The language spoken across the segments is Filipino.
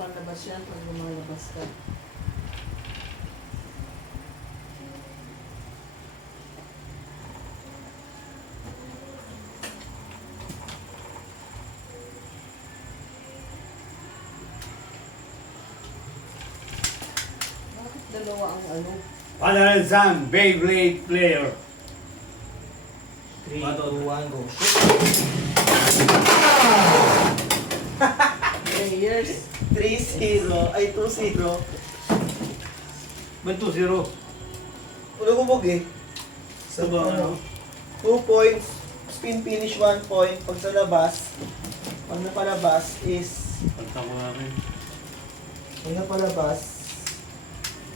palabas yan pag lumalabas ka. Bakit dalawa ang ano? Panalansan, Beyblade player. 3, 2, 1, go. Players. 3-0. Ay, 2-0. Ba't 2-0? Ulo bubog eh. Sa Ito ba, ano? 2 points. Spin finish 1 point. Pag sa labas, pag napalabas is, Pagta ko namin. pag napalabas,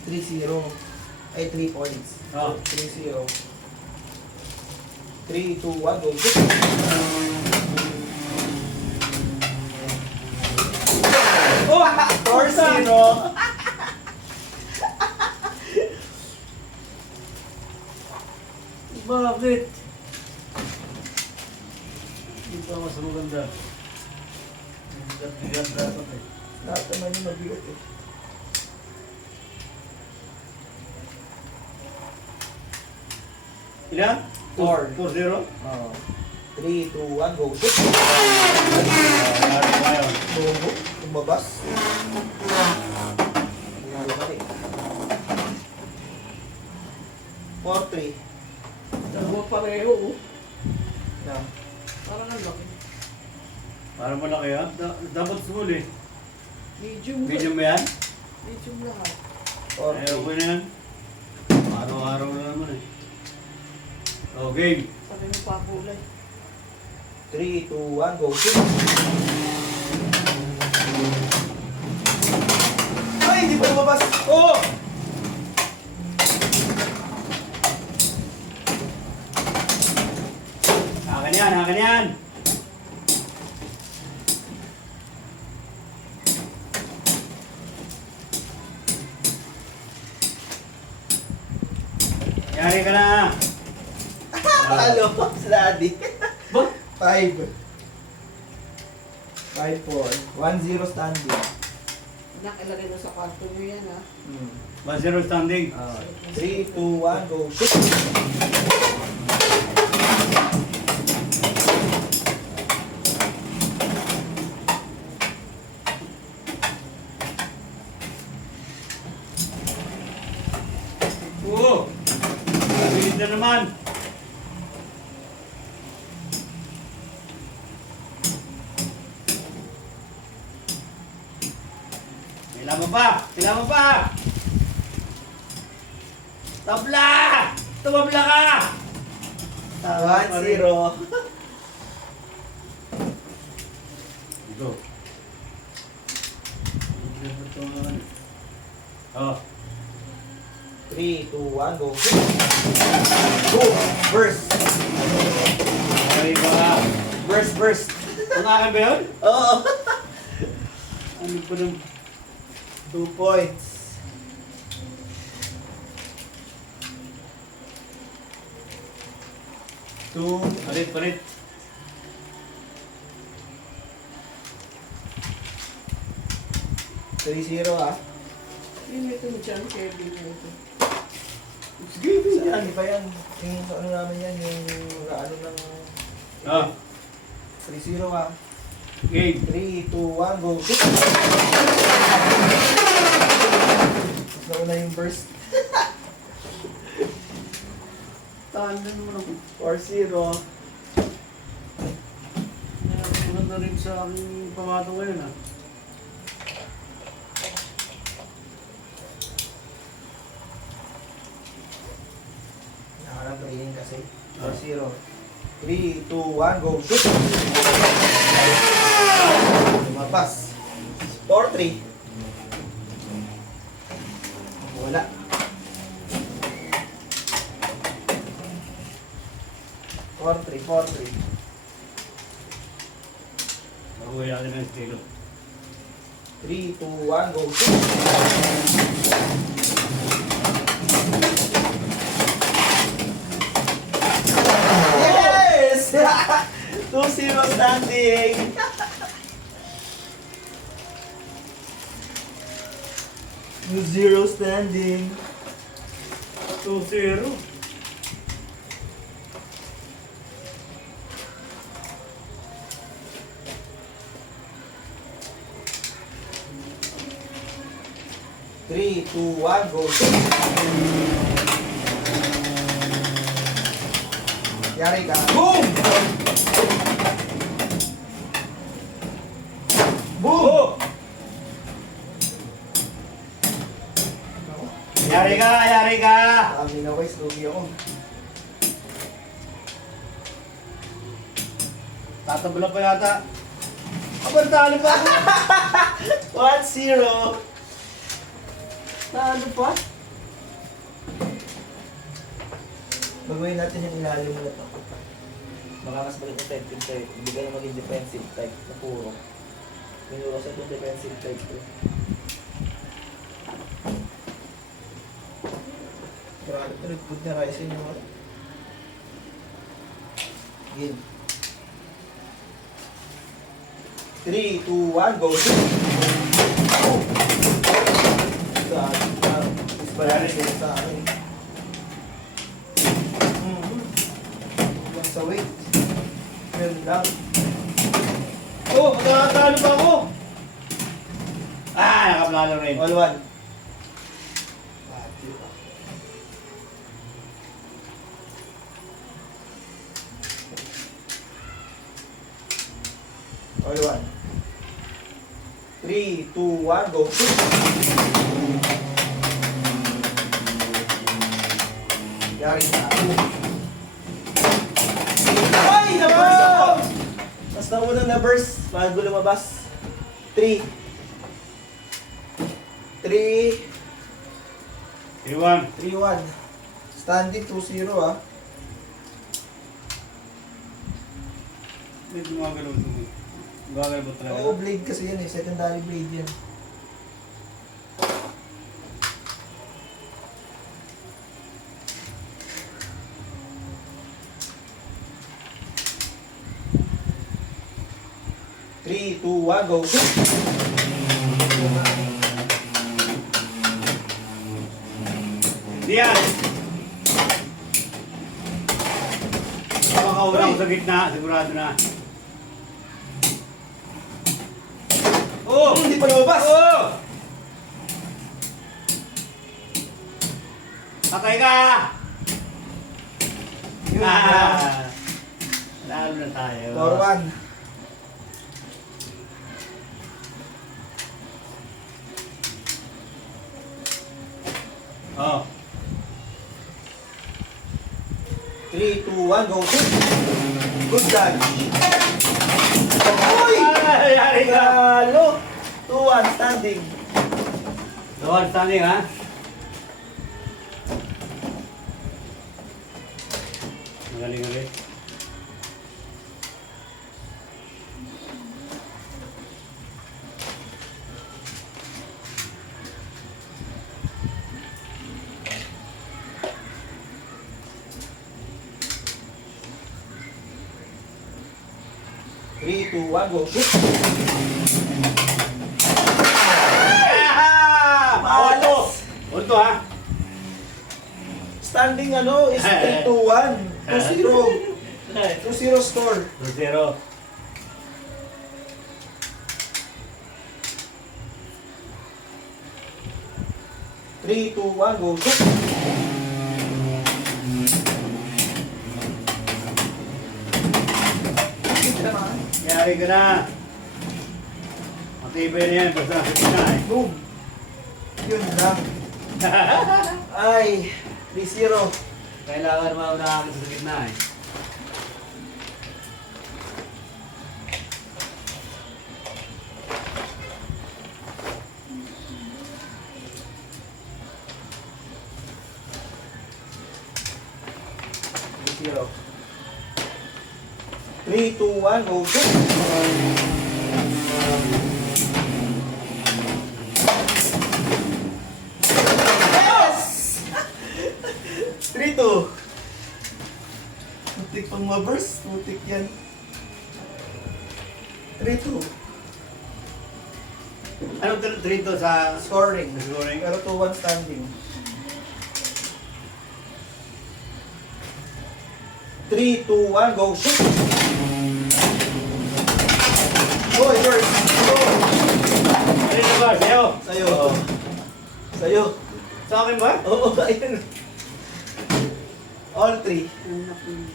3-0. Ay, 3 points. Ah. 3-0. 3, 2, 1, go. Oh! 4-0. Bakit? Hindi pa mas maganda. Bigat-bigat dapat eh. Lahat naman yung mabigat eh. Ilan? 4. 4-0? Oh. 3, 2, 1, go. Shoot! Laro tayo. Bobo. Tumabas. Bumalik. 4-3. Dalawa pareho oh. Na. Parang ang laki. Para malaki ha? Dapat small eh. Medium. Medium ba yan? Medium lahat. Ayaw ko 4-3. na yan. Araw-araw na naman eh. Oh, game. Pati yung pakulay. 3, 2, 1, go. Shoot! Ay, hindi pa lumabas. Oh! Akin yan, akin yan. Yari ka na. Talo. Sila Adi. Ba? 5. 5-4. 1-0 standing. Anak, ilagay mo sa kwarto nyo yan ha. 1-0 standing. 3, 2, 1, go. Shoot! Oo. Bilis na naman. Kailangan pa! Kailangan pa! Tabla! Tumabla ka! 1-0. Ito. Oh. 3, 2, 1, go. Shoot! Boom! Burst! Ay ba? Burst! Ang akin ba yun? Oo! Ano pa nung... 2 points. Two. Palit. 3-0 ah. Yung ito mo dyan, Kevin na ito. Sige, Saan pa yan? Yung ano namin yan, yung ano ng... Ah, 3-0 ah. game. 3, 2, 1, go. Shoot! Mas nauna yung burst. Tanda naman ako. 4-0. Maganda rin sa aking pamato ngayon ah. Nakakarang training kasi. 4-0. 3, 2, 1, go. Shoot! Lumapas. 4-3. Wala. 4-3. Makuha natin ng estilo. 3, 2, 1, go. Shoot! Yes! 2-0 standing. 2-0 standing. 2-0. Three, two, one, go. Yari ka. Boom! Boom! Yari ka, yari ka! Kami na guys, lugi ako. Tatabla pa yata. Abang talo pa ako. 1-0. Talo pa? Bagawin natin yung ilalim na ito. Baka mas maging effective tayo. Hindi ka na maging defensive type na puro. Pinuro sa itong defensive type ko. Grabe ito, good na rising yung wala. Game. 3, 2, 1, go! Disbalance sa akin. Sa weight. Meron lang. Oh, magkakatalo pa ako. Ah, nakaplano rin. All one. All one. 3, 2, 1, go. Yari na. Ay! Na-burst ako! Mas naunang na-burst bago lumabas. 3. 3. 3-1. 3-1. Standing 2-0 ah. Medyo gumagalaw ito. Gumagalaw ba talaga? Oo, blade kasi yan eh. Secondary blade yan. Three, two, one, go. Diyan! Makakauna ko sa gitna, sigurado na. Oh! Hindi pa lumabas! Oh! Patay ka! Yun na. Ah! Lalo na tayo. 4-1. Oh. 3, 2, 1, go. Good dodge. Uy! Ay, yari ka! Galo! 2-1, standing. Doon, standing ha? Magaling ulit. Three, two, one, go. Ah! Malas! Ulto ha? Standing ano is 3, 2, 1. 2-0. 2-0 score. 2-0. Three, two, one, go. Yari ka na. Matibay na yan, basta sa gitna eh. Boom. Yun lang. Ay, 3-0. Kailangan maunahan sa gitna eh. Zero. 3, 2, 1, go. Yes! 3-2. Mutik pang ma-burst. Mutik yan. 3-2. Anong trito sa Scoring. scoring? Pero 2-1 standing. 3, 2, 1, go shoot! Boy, first! Go! Trito ba? Sa'yo? Sa'yo. Oo. Sa'yo. Sa akin ba? Oo, ayun. All 3. Anak ko yun.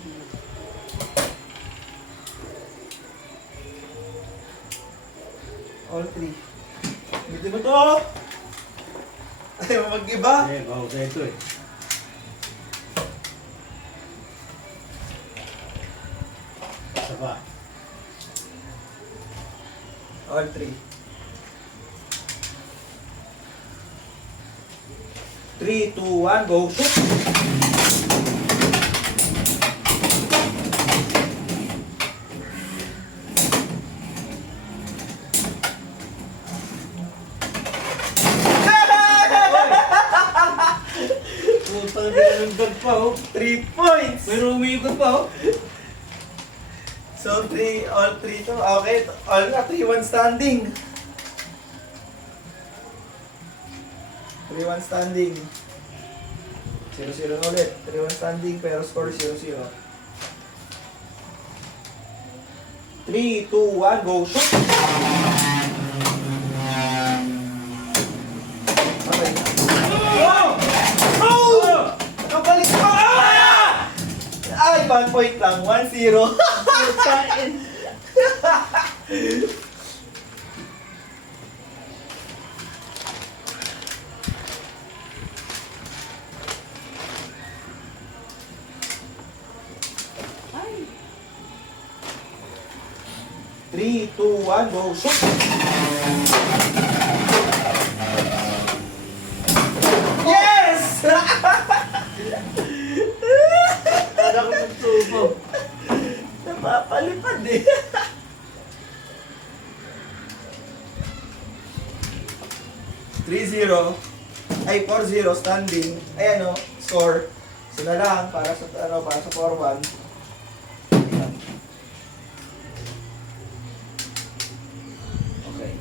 All 3. Hindi mo to! Ayaw mo mag-iba? Eh, bago sa ito eh. Isa pa. All 3. 3, 2, 1, go shoot! Putang nilundag pa oh. 3 points! Pero umiikot pa oh. So, all 3 to. Okay, all na, 3-1 standing. 3-1 standing. 0-0 na ulit. 3-1 standing, pero score 0-0. 3, 2, 1, go shoot! Okay. Oh! Oh! Nakapalit ko! Ah! Ay, 1 point lang. 1-0. Kain. Ay. 3, 2, 1, go shoot! Yes! Kada ko ng tubo. Napapalipad eh. (3-0) ay 4-0 standing. Ay ano, score. So na lang para sa 4-1. Okay.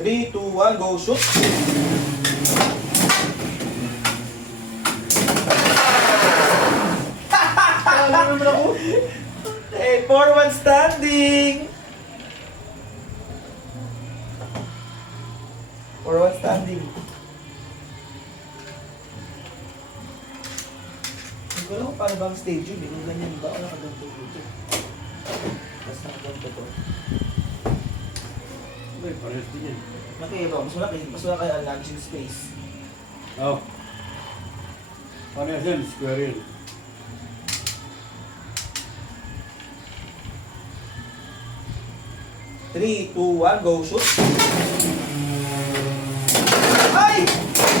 3, 2, 1, go shoot! Kala naman ako. Hey, 4-1 standing! 4-1 standing. Hindi ko alam kung paano ba ang stage yun. Kung ganyan ba o nakaganto dito. Tapos nakaganto to. Ay, parehas din yan. Nakiiba, mas wala kayo lunch in space. Oh. Parehas yan, square yun. 3, 2, 1, go shoot! Ay!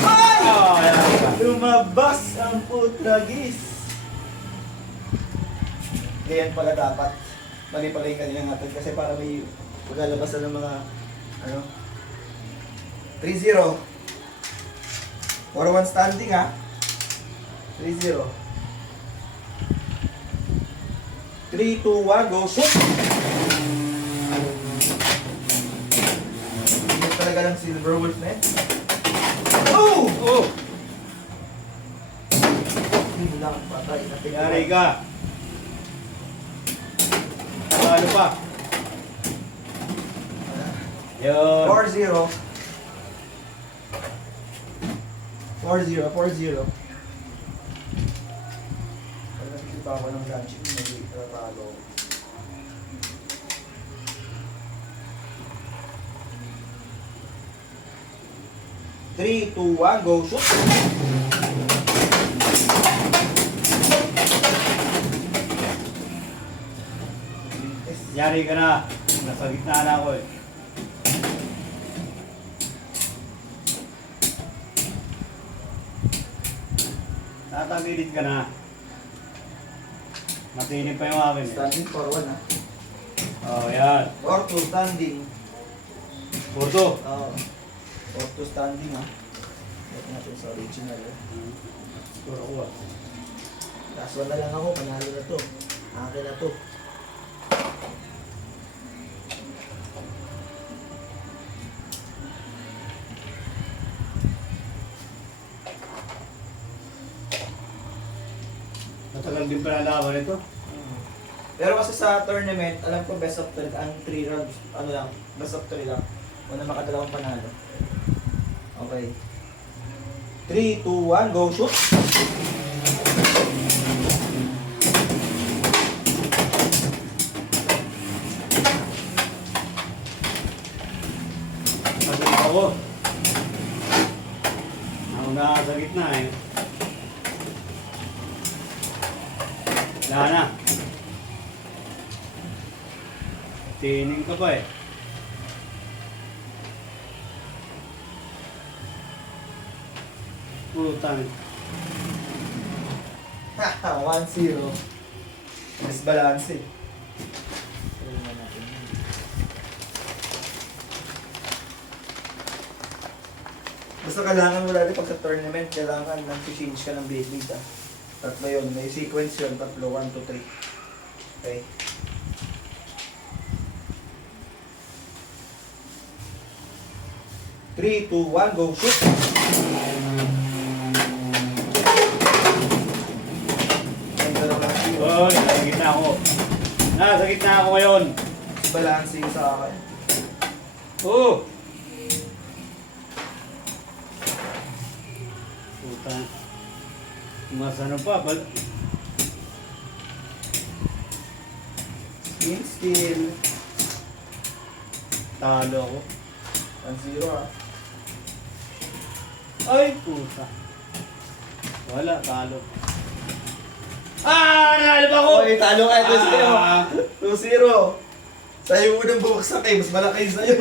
Ay! Ah, yan. Lumabas ang putragis! Ganyan pala dapat. Mali pala yung kanina natin kasi para may maglalabas na ng mga ano 3-0 4-1 standing ha 3-0 3, 2, 1, go shoot! Hindi talaga ng silver wolf na yan. Oh! Oh! Hindi lang patay. Yari ka. Ano pa? Yun. 4-0. 4-0. 4-0. Pag nakikita ako ng lunch, hindi natalo. Three, 2, 1, go shoot! Yari ka na. Nasa gitna na ako eh. Tatagilid ka na. Matinip pa yung akin eh. Standing for 1 ha. Oh, yan. Or 2 standing. Porto. Or 2 standing ha. Ito natin sa original eh. Score ako ah. Last 1 na lang ako, panalo na to. Akin na to. Tagal din pala laban ito. Pero kasi sa tournament, alam ko best of 3, ang 3 rounds, ano lang, best of 3 lang. Una makadalawang panalo. Okay. 3, 2, 1, go shoot! Sabi ako. Nauna sa gitna eh. Wala na. Tining ka pa eh. Putang. 1-0. Mas balance eh. Basta kailangan mo lagi pag sa tournament, kailangan lang change ka ng Beyblade ah. Tatlo yun, may sequence yun, tatlo, 1, 2, 3. Okay. Three, two, one, go shoot! Ganda naman siya. Oy, nasa gitna ako. Nasa gitna ako ngayon. Mas balancing sa akin. Oo. Putang. Mas ano pa, Spin skill. talo ako. 1-0 ah. Ay, puta. Wala, talo. Ah, nanalo pa ako! Okay, talo ka ito sa'yo. Ah. 2-0. Sa'yo mo nang bumagsak eh, mas malaki sa'yo.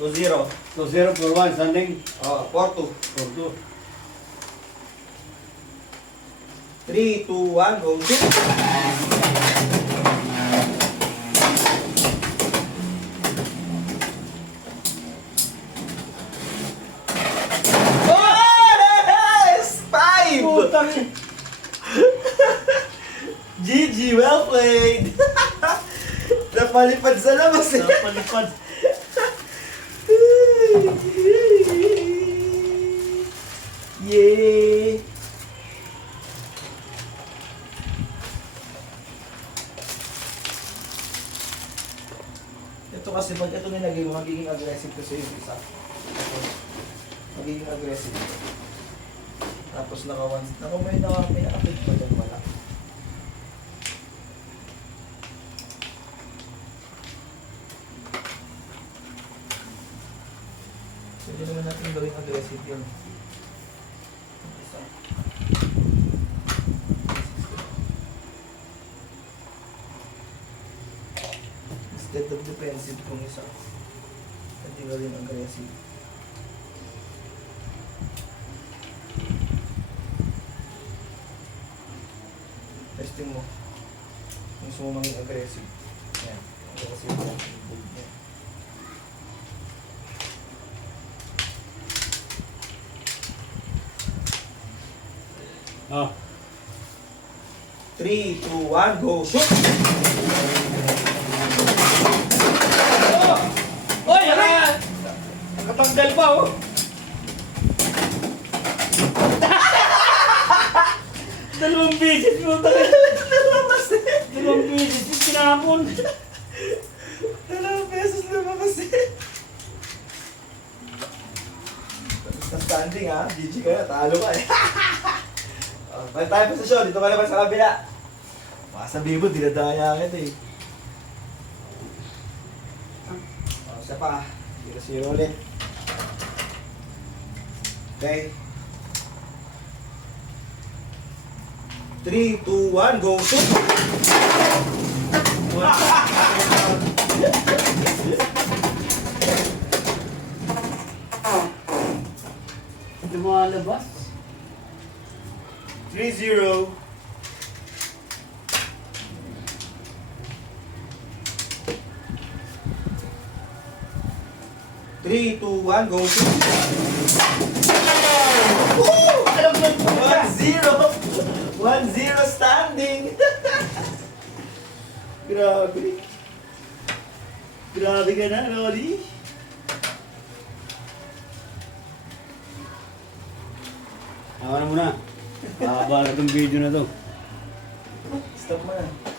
So 0. So, 0 for 1, standing. Oh, 4-2. For 2. 3, 2, 1, go shoot! Yes! 5! Putang. GG, well played! Napalipad sa labas eh. Napalipad. Yay! Ito kasi pag ito nilagay mo, magiging aggressive kasi yung isa. Magiging aggressive. Tapos may nakapit pa dyan wala. Pwede naman natin gawing aggressive yun. Isa. Instead of defensive kung isa, pwede gawing aggressive. Testing mo. Gusto mo maging aggressive. Yan. Aggressive yan. Bold niya. Ah. 3, 2, 1, go shoot! Oy, yara! Nakatanggal pa, oh. Dalawang beses mo talaga. Dalawang beses yung kinapon. 2 pesos lumabas eh. Sa standing ha, GG ka na, talo ka eh. Balik tayo posisyon, dito ka naman sa kabila. Baka sabihin mo, dinadaya kita eh. Isa pa, 0-0 ulit. Okay. 3, 2, 1, go shoot! Hindi mo alabas. 3-0. Three, two, one, go! Woo! Alam mo, 1-0! 1-0 standing! Grabe. Grabe ka na, Lodi. Hawa na muna. Haba na itong video na to. Stop mo na.